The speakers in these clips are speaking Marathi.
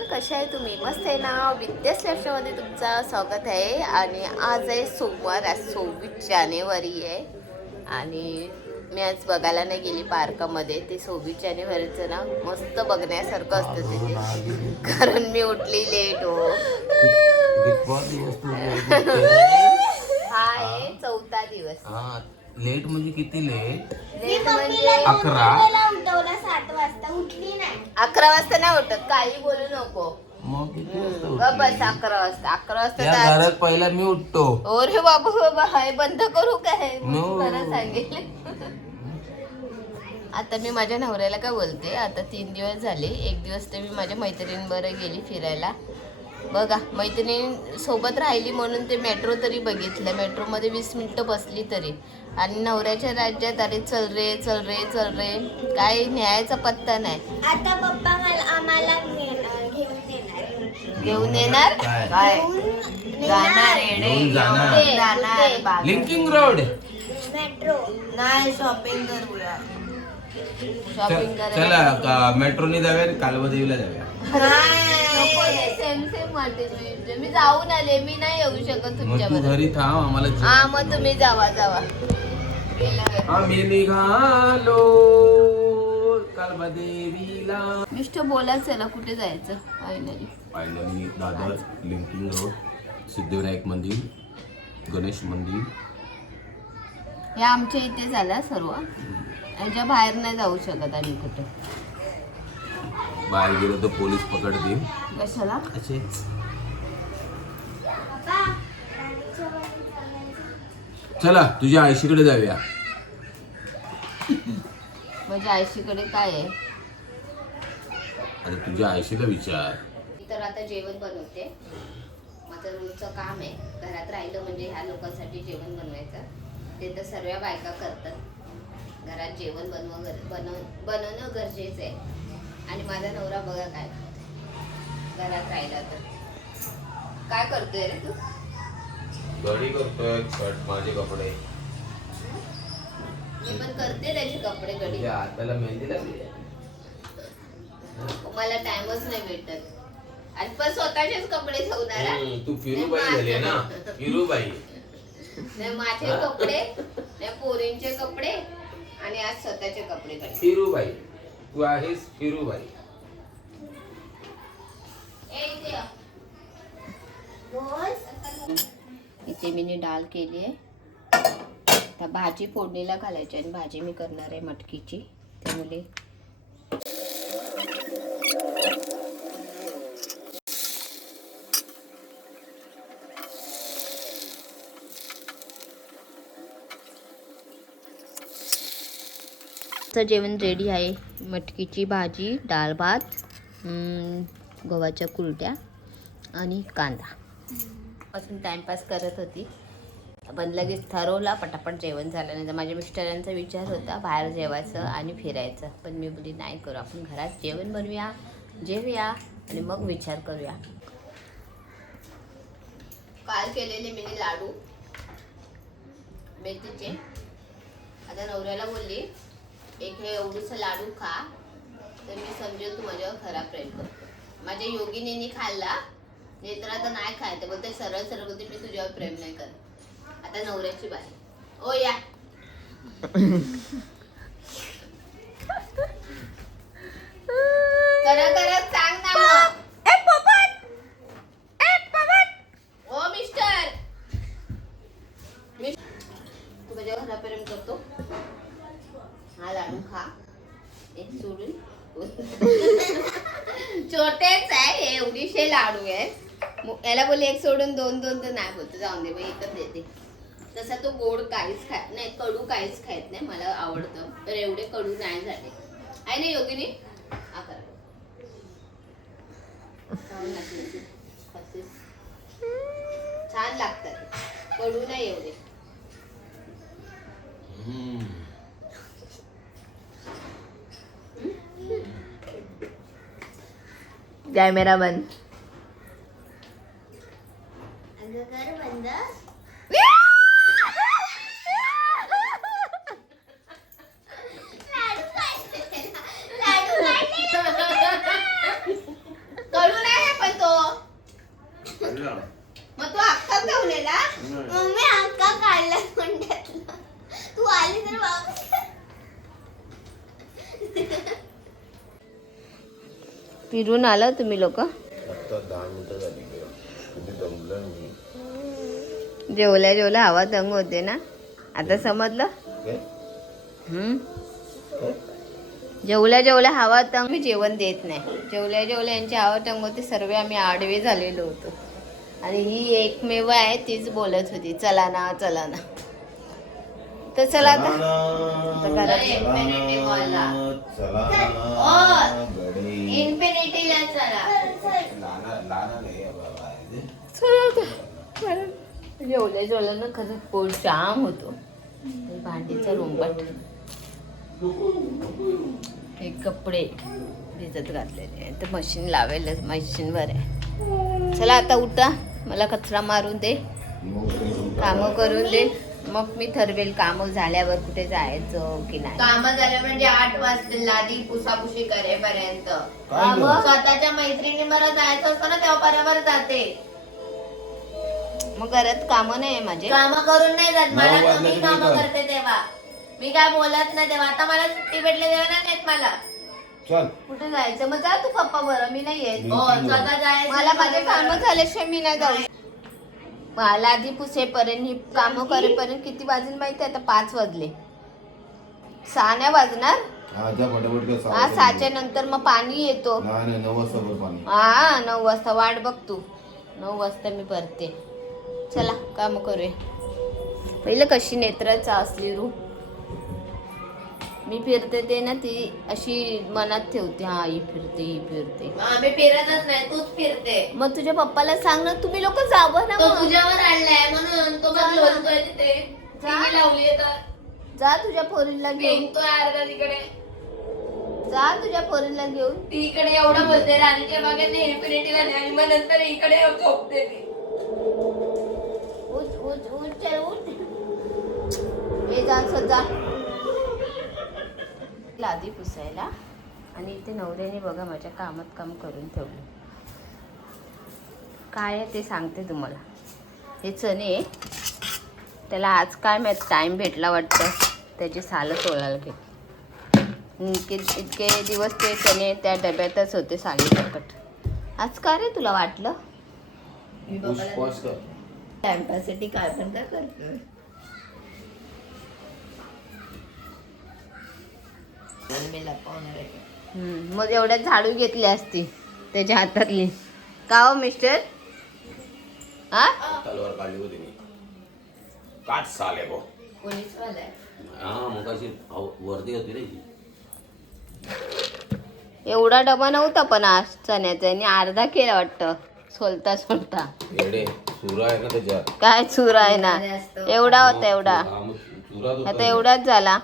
मंडळ, कशा आहे तुम्ही? मस्त आहे ना? विद्यास लक्षामध्ये तुमचं स्वागत आहे. आणि आज आहे सोमवार, आज 26 जानेवारी आहे. आणि मी आज बघायला नाही गेली पार्कामध्ये. ते 26 जानेवारीचं ना मस्त बघण्यासारखं असतं तिथे, कारण मी उठली लेट हो. हा आहे 4था दिवस. लेट म्हणजे किती लेट? लेट म्हणजे 11 उठवला 7 वाजता, उठली नाही. 11 वाजता नाही उठत, काही बोलू नको. मग किती वाजता बस उठली? 11 वाजता. 11 वाजता या तर घरात पहिला मी उठतो. अरे बाबा बाबा, हाय बंद करू काय? No. बरं सांगेल. आता मी माझ्या नवऱ्याला काय बोलते, आता 3 दिवस झाले. एक दिवस तर मी माझ्या मैत्रिणींबरोबर गेली फिरायला. बघा, मैत्रिणी सोबत राहिली म्हणून ते मेट्रो तरी बघितलं. मेट्रोमध्ये 20 मिनिटं बसली तरी. आणि नवऱ्याच्या राज्यात अरे चल रे चल रे चल रे, काय न्यायाचा पत्ता नाही. आता पप्पा आम्हाला घेऊन येणार काय? काय? घेऊन जाणार घेऊन जाणार. येडे, जाणार बाबा. Linking road. मेट्रो. नाही, शॉपिंग करूया. शॉपिंग चला का मेट्रोने जाऊया, कालबादेवीला जाऊया. सेम सेम वाटते. मी जाऊन आले, मी नाही येऊ शकत मग तू तुमच्याबरोबर. घरी थांब, आम्हाला हा, मग तुम्ही जावा जावा. आम्ही निघालो कालबादेवीला. मिस्टर बोलायचं ना, कुठे जायचं finally? Finally Dadar linking road, Siddhivinayak मंदिर, गणेश मंदिर. हे आमच्या इथे झालं सर्व. याच्या बाहेर नाही जाऊ शकत आम्ही कुठे. बाहेर गेलो तर पोलीस पकडतील. कशाला? असेच. चला तुझ्या आईशीकडे जाऊया. माझ्या आईशीकडे काय आहे? आता तुझ्या आईशीला विचार. तर आता जेवण बनवते. माझं रोजचं काम आहे. घरात राहिलं म्हणजे ह्या लोकांसाठी जेवण बनवायचं. ते तर सर्व बायका करतात. घरात जेवण बनवणं गरजेचं आहे. आणि माझा नवरा बघा काय घरात राहिला तर काय करतोय रे तू? घडी करतोय, शर्ट माझे कपडे. मी पण करते त्याचे कपडे घडी. हाताला मेहंदी लागली. मला टाइमच नाही भेटत. आणि पण स्वतःचेच कपडे ठेवणार. तू फिरूबाई झाली ना, फिरूबाई. नाही माझे कपडे, नाही पोरींचे कपडे, आणि आज स्वतःचे कपडे घाल. फिरूबाई, तू आहेस फिरूबाई. इथे मी डाळ केली आहे. आता भाजी फोडणीला घालायची आणि भाजी मी करणार आहे मटकीची. त्यामुळे जेवण रेडी आहे. मटकीची भाजी, डाळ भात, गव्हाच्या कुरड्या आणि कांदा. पासून टाइमपास करत होती. पण लगेच ठरवला पटापट जेवण झालं. नाही तर माझ्या मिस्टरांचा विचार होता बाहेर जेवायचं आणि फिरायचं. पण मी बोलली नाही करू, आपण घरात जेवण बनवूया, जेवूया आणि मग विचार करूया. काल केलेले मी लाडू मेथीचे. आता नवऱ्याला बोलली एक हे एवढंसं लाडू खा, तर मी समजेल तू माझ्यावर खरा प्रेम करतो. माझ्या योगिनीने खाल्ला, नेत्रा तर नाही खायचं बोलते. सरळ सरळ बोलते मी तुझ्यावर प्रेम नाही करत. आता नवऱ्याची बाई. ओ या करा करा सांग ना मग. ओ मिस्टर, तू माझ्यावर खरा प्रेम करतो. हा लाडू खा, एक सोडून. छोटेच आहे, एवढीशे लाडू आहे. याला बोलले एक सोडून दोन दोन तर नाही बोलतो. जाऊन दे, एकच देते. तसा तो गोड काहीच खात नाही, कडू काहीच खात नाही. मला आवडतं तर एवढे कडू नाही झाले. आहे ना योगिनी? हा करा. छान लागतात, कडू नाही एवढे. कॅमेरा बंद. घर बंद. कडू नाही फिरून आला तुम्ही लोक? आता 10 मिनिटं झाली ग. कधी दमलं मी. जेवल्या हवा दंग होते ना. आता समजलं? काय? जेवल्या हवा तंग मी जेवण देत नाही. जेवल्या यांची हवा तंग होती. सर्व आम्ही आडवे झालेलो होतो आणि ही एकमेव आहे तीच बोलत होती चला ना. तर चला आता घरात इन्फिनिटी मॉलला. इन्फिनिटीला चला. जेवल्या ना खरंच पोट जाम होतो. भांडीचा रुंबाट, हे कपडे भिजत घातलेले तर मशीन लावायला मशीनवर आहे. चला आता उठा, मला कचरा मारून दे, कामं करून दे, मग मी ठरवेल कामं झाल्यावर कुठे जायचं की नाही. कामं झाल्या म्हणजे 8 वाजतील लादी पुसापुशी करेपर्यंत. स्वतःच्या मैत्रिणी बरोबर जायचं असतं ना तेव्हा बरोबर जाते. मग घरात कामं नाही माझे. कामं करून नाही जात मला. तुम्ही कामं करते तेव्हा मी काय बोलत नाही. तेव्हा आता मला सुट्टी भेटले तेव्हा नाहीत मला. चल कुठे जायचं मग जा तू पप्पा बरं. मी नाही येत. स्वतः जायचं. मला माझे कामं झाल्याशिवाय मी नाही जाऊ. मला आधी पुसेपर्यंत ही कामं करेपर्यंत किती वाजले माहिती? आता 5 वाजले. 6 नाही वाजणार. हा 6च्या नंतर मग पाणी येतो. 9 वाजता पाणी. हा 9 वाजता वाट बघ तू. 9 वाजता मी भरते. चला काम करूया. पहिलं कशी नेत्राचा असली रूप मी फिरते ते ना ती अशी मनात ठेवते. हा ही फिरते. आम्ही फिरतच नाही, तूच फिरते. मग तुझ्या पप्पाला सांग ना तुम्ही लोक जावं ना. तो तुझ्यावर आणलाय म्हणून तो मग बोलतोय तिथे. टीव्ही लावलीये तर जा तुझ्या पोरीला घेऊन. तो अर्धा तिकडे जा तुझ्या पोरीला घेऊन. ती इकडे एवढं बोलते राणीच्या बागेत नाही इन्फिनिटीला नाही आणि मग नंतर इकडे झोपते ती. उठ चल उठ. हे जा सजा लादी पुसायला. आणि इथे नवऱ्याने बघा माझ्या काम करून ठेवलं. काय आहे ते सांगते तुम्हाला. हे चणे त्याला आज काय माहीत टाईम भेटला वाटतं त्याची सालं तोडायला घेतली. इतके दिवस ते चणे त्या डब्यातच होते सालीसकट. आज काय रे तुला वाटलं? टाइमपाससाठी काय पण तर करतो. मग एवढ्यात झाडू घेतली असती त्याच्या हातातली. का हो मिस्टर? हा तलवार काढली होती मी. काट साले गो. पोलीस वाला आहे. हा मग अशी वर्दी होती रे. एवढा डबा नव्हता पण आज चण्याचा आणि अर्धा केला वाटतं सोलता. एवढे सुरा आहे ना त्याच्यात. काय चूर आहे ना. एवढा होता एवढा. आता एवढाच झाला.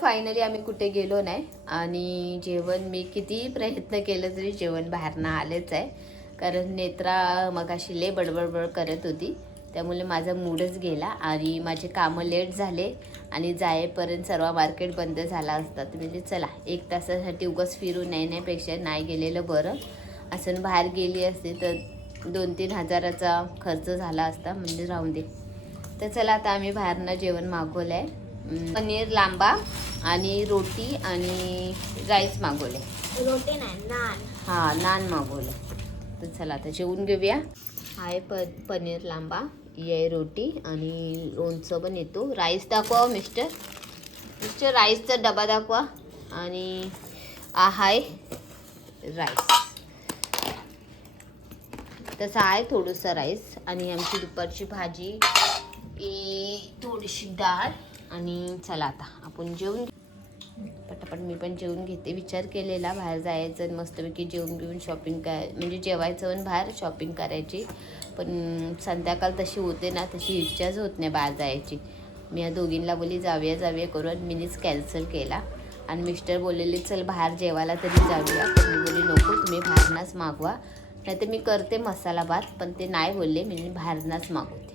फायनली आम्ही कुठे गेलो नाही. आणि जेवण मी किती प्रयत्न केलं तरी जेवण बाहेरनं आलेच आहे. कारण नेत्रा मगाशी लय बडबड करत होती त्यामुळे माझा मूडच गेला आणि माझे कामं लेट झाले आणि जायपर्यंत सर्व मार्केट बंद झाला असता. तर म्हणजे चला 1 तासासाठी उगाच फिरून येण्यापेक्षा नाही गेलेलं बरं. असं बाहेर गेली असते तर 2-3 हजाराचा खर्च झाला असता. म्हणजे राहून दे. तर चला आता आम्ही बाहेरनं जेवण मागवलं आहे. पनीर लांबा आणि रोटी आणि राईस मागवले. रोटी नाही नान. हां नान मागवले. तर चला आता जेवून घेऊया. आहे पनीर लांबा, ये रोटी आणि लोणचं पण येतो. राईस दाखवा मिस्टर राईसचा डबा दाखवा. आणि हाय राईस तसं आहे थोडंसं राईस. आणि आमची दुपारची भाजी थोडीशी डाळ. आणि चला आता आपण जेवून पटापट मी पण जेवून घेते. विचार केलेला बाहेर जायचं मस्तपैकी जेवून घेऊन शॉपिंग म्हणजे जेवायचं आणि बाहेर शॉपिंग करायची. पण संध्याकाळ तशी होते ना तशी इच्छाच होत नाही बाहेर जायची. मी या दोघींना बोली जाऊया करून मीनीच कॅन्सल केला. आणि मिस्टर बोललेले चल बाहेर जेवायला तरी जाऊया. पण मी बोलली नको तुम्ही बाहेरनाच मागवा. नाही तर मी करते मसाला भात पण ते नाही बोलले. मी बाहेरनाच मागवते.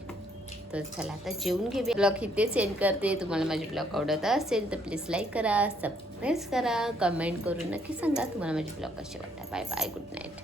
तर चला आता जेवून घेऊया. ब्लॉग इथे सेंड करते. तुम्हाला माझे ब्लॉग आवडत असेल तर प्लीज लाईक करा, सबस्क्राईब करा, कमेंट करून नक्की सांगा तुम्हाला माझे ब्लॉग कसे वाटतात. Bye bye, good night.